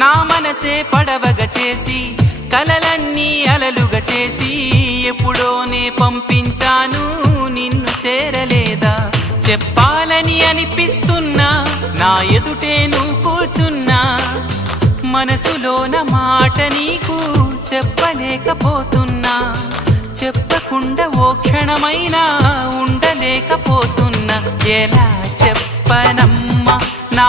నా మనసే పడవగా చేసి కలలన్నీ అలలుగా చేసి ఎప్పుడోనే పంపించాను నిన్ను చేరలేదా చెప్పాలని అనిపిస్తున్నా నా ఎదుటే నువ్వు కూర్చున్నా మనసులోన మాట నీకు చెప్పలేకపోతున్నా చెప్పకుండా ఓ క్షణమైనా ఉండలేకపోతున్నా ఎలా చెప్పనమ్మా నా